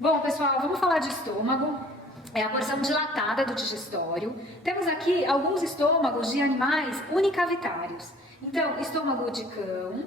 Bom, pessoal, vamos falar de estômago. É a porção dilatada do digestório. Temos aqui alguns estômagos de animais unicavitários. Então, estômago de cão,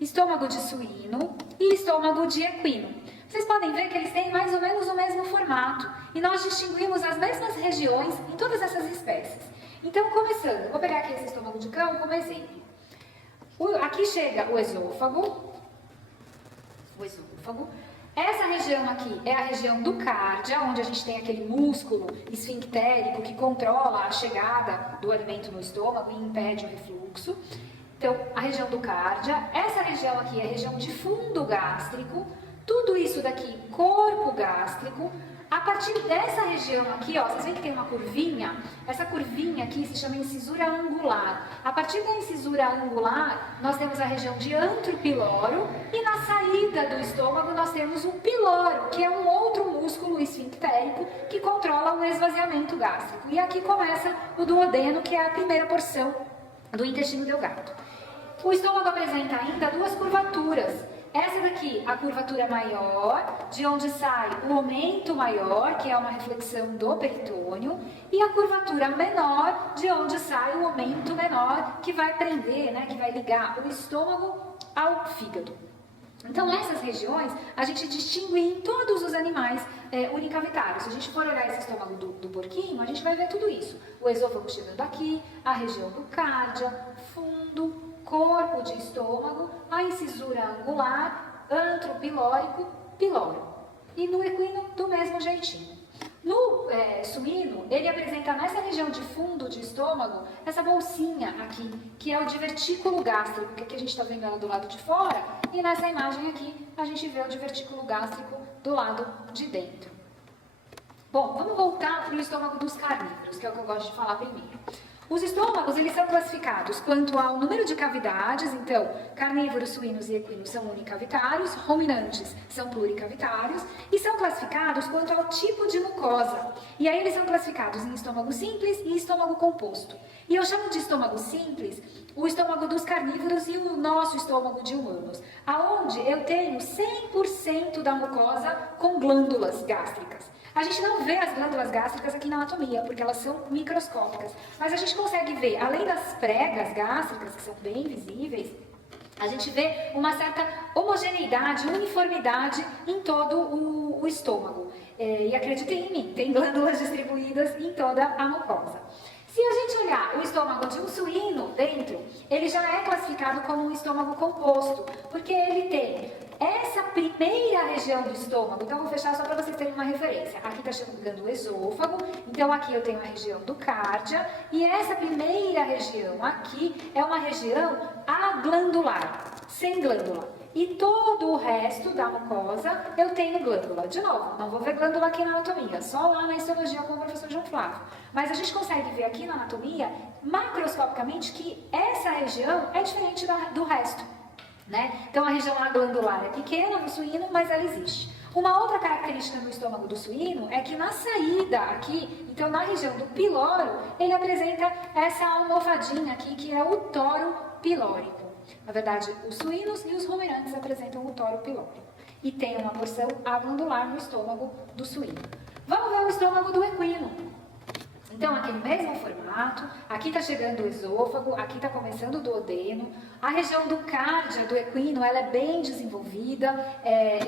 estômago de suíno e estômago de equino. Vocês podem ver que eles têm mais ou menos o mesmo formato e nós distinguimos as mesmas regiões em todas essas espécies. Então, começando, vou pegar aqui esse estômago de cão como exemplo. Aqui chega o esôfago. Essa região aqui é a região do cárdia, onde a gente tem aquele músculo esfinctérico que controla a chegada do alimento no estômago e impede o refluxo. Então, a região do cárdia. Essa região aqui é a região de fundo gástrico. Tudo isso daqui, corpo gástrico. A partir dessa região aqui, ó, vocês veem que tem uma curvinha? Essa curvinha aqui se chama incisura angular. A partir da incisura angular, nós temos a região de antro piloro e na saída do estômago nós temos o piloro, que é um outro músculo esfinctérico que controla o esvaziamento gástrico. E aqui começa o duodeno, que é a primeira porção do intestino delgado. O estômago apresenta ainda duas curvaturas. Essa daqui, a curvatura maior, de onde sai o aumento maior, que é uma reflexão do peritônio, e a curvatura menor, de onde sai o aumento menor, que vai prender, né, que vai ligar o estômago ao fígado. Então, essas regiões a gente distingue em todos os animais unicavitários. Se a gente for olhar esse estômago do porquinho, a gente vai ver tudo isso. O esôfago chegando aqui, a região do cárdia, fundo, corpo de estômago, a incisura angular, antro pilórico, piloro. E no equino, do mesmo jeitinho. No suíno, ele apresenta nessa região de fundo de estômago, essa bolsinha aqui, que é o divertículo gástrico, que aqui a gente está vendo ela do lado de fora, e nessa imagem aqui a gente vê o divertículo gástrico do lado de dentro. Bom, vamos voltar para o estômago dos carnívoros, que é o que eu gosto de falar primeiro. Os estômagos, eles são classificados quanto ao número de cavidades, então, carnívoros, suínos e equinos são unicavitários, ruminantes são pluricavitários, e são classificados quanto ao tipo de mucosa. E aí eles são classificados em estômago simples e estômago composto. E eu chamo de estômago simples o estômago dos carnívoros e o nosso estômago de humanos, aonde eu tenho 100% da mucosa com glândulas gástricas. A gente não vê as glândulas gástricas aqui na anatomia, porque elas são microscópicas. Mas a gente consegue ver, além das pregas gástricas, que são bem visíveis, a gente vê uma certa homogeneidade, uniformidade em todo o estômago. E acreditem em mim, tem glândulas distribuídas em toda a mucosa. Se a gente olhar o estômago de um suíno dentro, ele já é classificado como um estômago composto, porque ele tem essa primeira região do estômago. Então, vou fechar só para vocês terem uma referência. Aqui está chegando o esôfago, então aqui eu tenho a região do cárdia, e essa primeira região aqui é uma região aglandular, sem glândula. E todo o resto da mucosa eu tenho glândula. De novo, não vou ver glândula aqui na anatomia, só lá na histologia com o professor João Flávio. Mas a gente consegue ver aqui na anatomia, macroscopicamente, que essa região é diferente do resto. Né? Então a região aglandular é pequena no suíno, mas ela existe. Uma outra característica do estômago do suíno é que na saída aqui, então na região do piloro, ele apresenta essa almofadinha aqui, que é o toro pilórico. Na verdade, os suínos e os ruminantes apresentam o toro pilórico. E tem uma porção aglandular no estômago do suíno. Vamos ver o estômago do equino. Então, aquele mesmo formato, aqui está chegando o esôfago, aqui está começando o duodeno. A região do cárdia do equino, ela é bem desenvolvida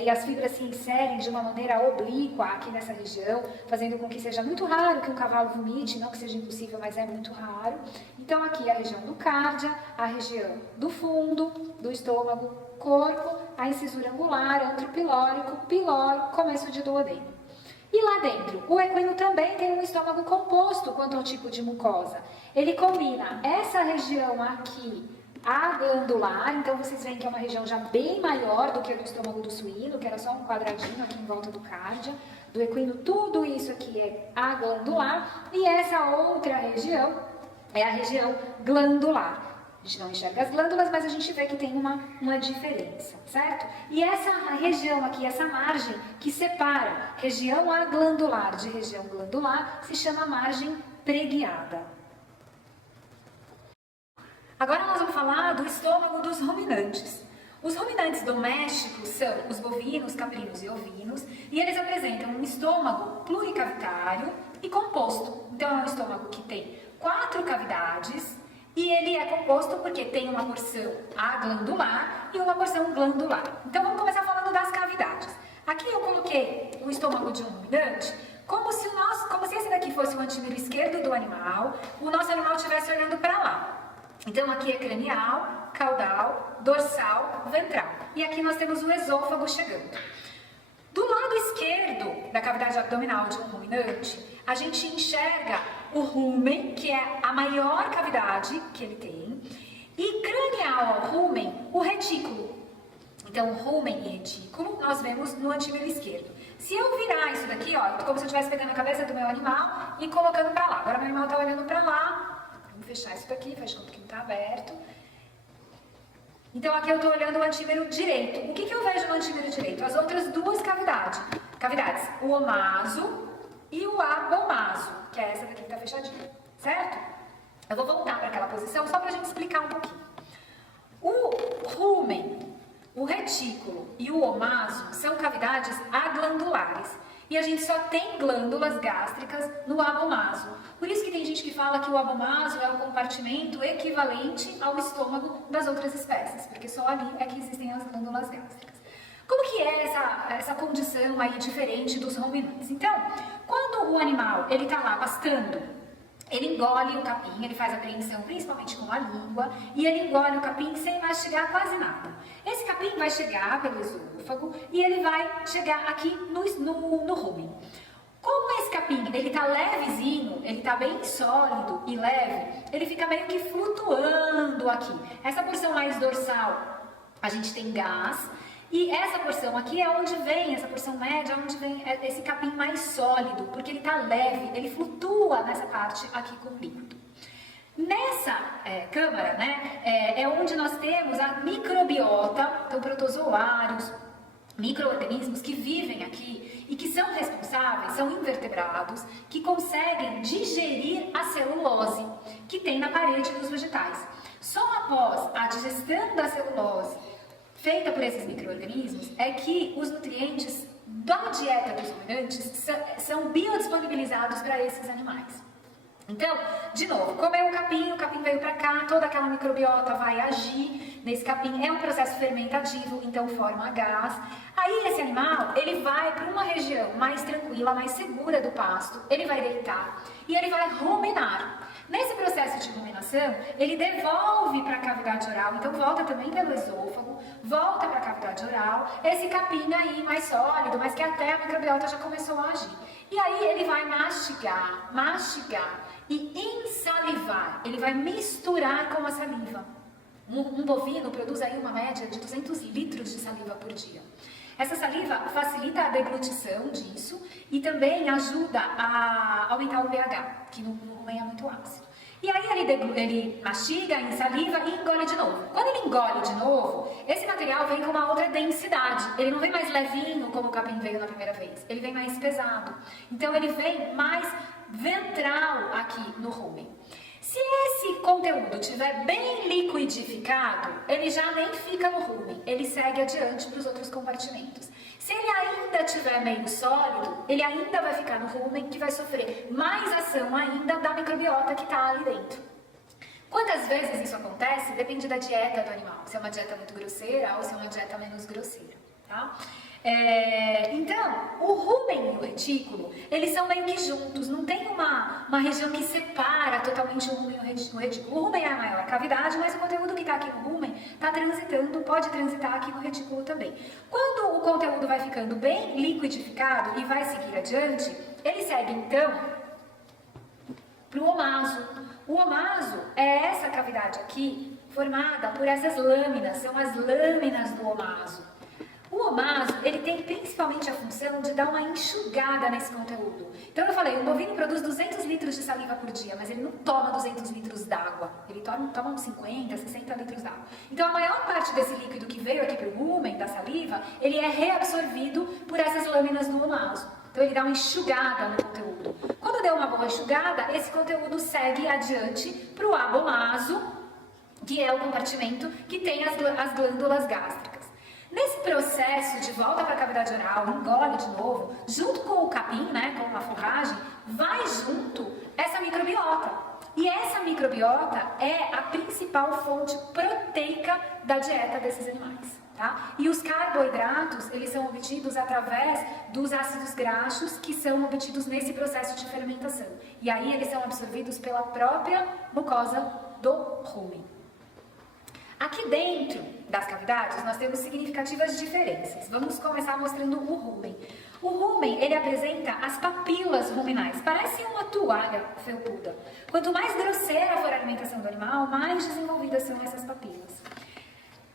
e as fibras se inserem de uma maneira oblíqua aqui nessa região, fazendo com que seja muito raro que um cavalo vomite, não que seja impossível, mas é muito raro. Então, aqui a região do cárdia, a região do fundo, do estômago, corpo, a incisura angular, antro pilórico, piloro, começo de duodeno. E lá dentro, o equino também tem um estômago composto quanto ao tipo de mucosa. Ele combina essa região aqui, aglandular, então vocês veem que é uma região já bem maior do que a do estômago do suíno, que era só um quadradinho aqui em volta do cárdia. Do equino, tudo isso aqui é aglandular, e essa outra região é a região glandular. A gente não enxerga as glândulas, mas a gente vê que tem uma diferença, certo? E essa região aqui, essa margem que separa região aglandular de região glandular, se chama margem preguiada. Agora nós vamos falar do estômago dos ruminantes. Os ruminantes domésticos são os bovinos, caprinos e ovinos, e eles apresentam um estômago pluricavitário e composto. Então, é um estômago que tem 4 cavidades, e ele é composto porque tem uma porção aglandular e uma porção glandular. Então, vamos começar falando das cavidades. Aqui eu coloquei o estômago de um ruminante como se esse daqui fosse o antímero esquerdo do animal, o nosso animal estivesse olhando para lá. Então, aqui é cranial, caudal, dorsal, ventral. E aqui nós temos o esôfago chegando. Do lado esquerdo da cavidade abdominal de um ruminante, a gente enxerga o rumen, que é a maior cavidade que ele tem, e cranial ao rumen, o retículo. Então, rumen e retículo nós vemos no antímero esquerdo. Se eu virar isso daqui, ó, como se eu estivesse pegando a cabeça do meu animal e colocando para lá. Agora meu animal está olhando para lá. Vamos fechar isso daqui, faz conta que não está aberto. Então, aqui eu estou olhando o antímero direito. O que eu vejo no antímero direito? As outras duas cavidades. O omaso e o abomaso, que é essa daqui que está fechadinha, certo? Eu vou voltar para aquela posição só para a gente explicar um pouquinho. O rumen, o retículo e o omaso são cavidades aglandulares. E a gente só tem glândulas gástricas no abomaso. Por isso que tem gente que fala que o abomaso é o compartimento equivalente ao estômago das outras espécies, porque só ali é que existem as glândulas gástricas. Como que é essa condição aí diferente dos ruminantes? Então, quando o animal ele está lá pastando, ele engole o capim, ele faz a apreensão principalmente com a língua, e ele engole o capim sem mastigar quase nada. Esse capim vai chegar pelo esôfago e ele vai chegar aqui no rumen. Como esse capim ele tá levezinho, ele tá bem sólido e leve, ele fica meio que flutuando aqui. Essa porção mais dorsal, a gente tem gás, e essa porção aqui é onde vem, essa porção média, onde vem esse capim mais sólido, porque ele está leve, ele flutua nessa parte aqui com o líquido. Nessa câmara, né, é onde nós temos a microbiota, então protozoários, micro-organismos que vivem aqui e que são responsáveis, são invertebrados, que conseguem digerir a celulose que tem na parede dos vegetais. Só após a digestão da celulose feita por esses micro-organismos, é que os nutrientes da dieta dos ruminantes são biodisponibilizados para esses animais. Então, de novo, comeu o capim veio para cá, toda aquela microbiota vai agir nesse capim, é um processo fermentativo, então forma gás. Aí esse animal, ele vai para uma região mais tranquila, mais segura do pasto, ele vai deitar e ele vai ruminar. Nesse processo de ruminação, ele devolve para a cavidade oral, então volta também pelo esôfago, volta para a cavidade oral, esse capim aí mais sólido, mas que até a microbiota já começou a agir. E aí ele vai mastigar e ensalivar, ele vai misturar com a saliva. Um bovino produz aí uma média de 200 litros de saliva por dia. Essa saliva facilita a deglutição disso e também ajuda a aumentar o pH, que no rumen é muito ácido. E aí ele mastiga, ensaliva e engole de novo. Quando ele engole de novo, esse material vem com uma outra densidade. Ele não vem mais levinho como o capim veio na primeira vez. Ele vem mais pesado. Então ele vem mais ventral aqui no rumen. Se esse conteúdo estiver bem liquidificado, ele já nem fica no rumen, ele segue adiante para os outros compartimentos. Se ele ainda estiver meio sólido, ele ainda vai ficar no rumen, que vai sofrer mais ação ainda da microbiota que está ali dentro. Quantas vezes isso acontece? Depende da dieta do animal, se é uma dieta muito grosseira ou se é uma dieta menos grosseira, tá? Então, o rumen e o retículo, eles são meio que juntos, não tem uma região que separa totalmente o rumen e o retículo. O rumen é a maior cavidade, mas o conteúdo que está aqui no rumen está transitando, pode transitar aqui no retículo também. Quando o conteúdo vai ficando bem liquidificado e vai seguir adiante, ele segue então para o omaso. O omaso é essa cavidade aqui, formada por essas lâminas, são as lâminas do omaso. O omaso, ele tem principalmente a função de dar uma enxugada nesse conteúdo. Então eu falei, o bovino produz 200 litros de saliva por dia, mas ele não toma 200 litros d'água. Ele toma uns 50, 60 litros d'água. Então a maior parte desse líquido que veio aqui para o rumen, da saliva, ele é reabsorvido por essas lâminas do omaso. Então ele dá uma enxugada no conteúdo. Quando deu uma boa enxugada, esse conteúdo segue adiante para o abomaso, que é o compartimento que tem as glândulas gástricas. Nesse processo de volta para a cavidade oral, engole de novo, junto com o capim, né, com a forragem, vai junto essa microbiota. E essa microbiota é a principal fonte proteica da dieta desses animais. Tá? E os carboidratos, eles são obtidos através dos ácidos graxos que são obtidos nesse processo de fermentação. E aí eles são absorvidos pela própria mucosa do rumen. Aqui dentro das cavidades nós temos significativas diferenças. Vamos começar mostrando o rumen. O rumen, ele apresenta as papilas ruminais, parece uma toalha felpuda. Quanto mais grosseira for a alimentação do animal, mais desenvolvidas são essas papilas.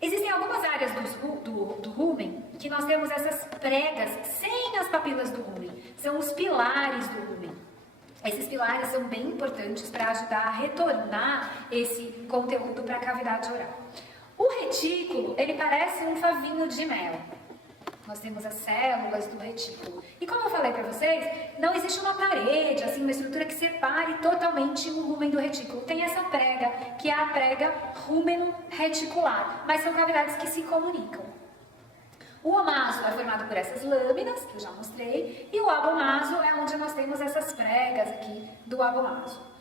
Existem algumas áreas do rumen que nós temos essas pregas sem as papilas do rumen. São os pilares do rumen. Esses pilares são bem importantes para ajudar a retornar esse conteúdo para a cavidade oral. O retículo, ele parece um favinho de mel. Nós temos as células do retículo. E como eu falei para vocês, não existe uma parede, assim, uma estrutura que separe totalmente o rumen do retículo. Tem essa prega, que é a prega rúmeno-reticular, mas são cavidades que se comunicam. O omaso é formado por essas lâminas, que eu já mostrei, e o abomaso é onde nós temos essas pregas aqui do abomaso.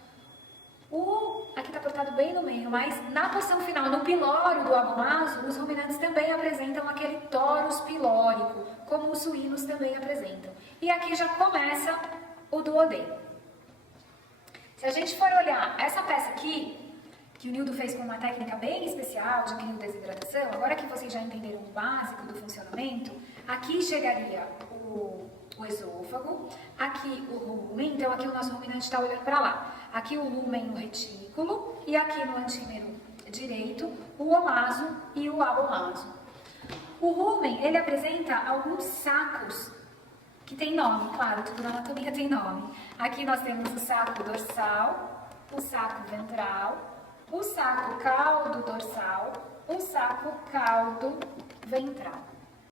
Aqui está cortado bem no meio, mas na porção final, no pilório do abomaso, os ruminantes também apresentam aquele torus pilórico, como os suínos também apresentam. E aqui já começa o duodeno. Se a gente for olhar essa peça aqui, que o Nildo fez com uma técnica bem especial de criodesidratação, agora que vocês já entenderam o básico do funcionamento, aqui chegaria o esôfago, aqui o rumen, então aqui o nosso ruminante está olhando para lá. Aqui o rumen no retículo e aqui no antímero direito o omaso e o abomaso. O rumen, ele apresenta alguns sacos que tem nome, claro, tudo na anatomia tem nome. Aqui nós temos o saco dorsal, o saco ventral, o saco caudo dorsal, o saco caudo ventral.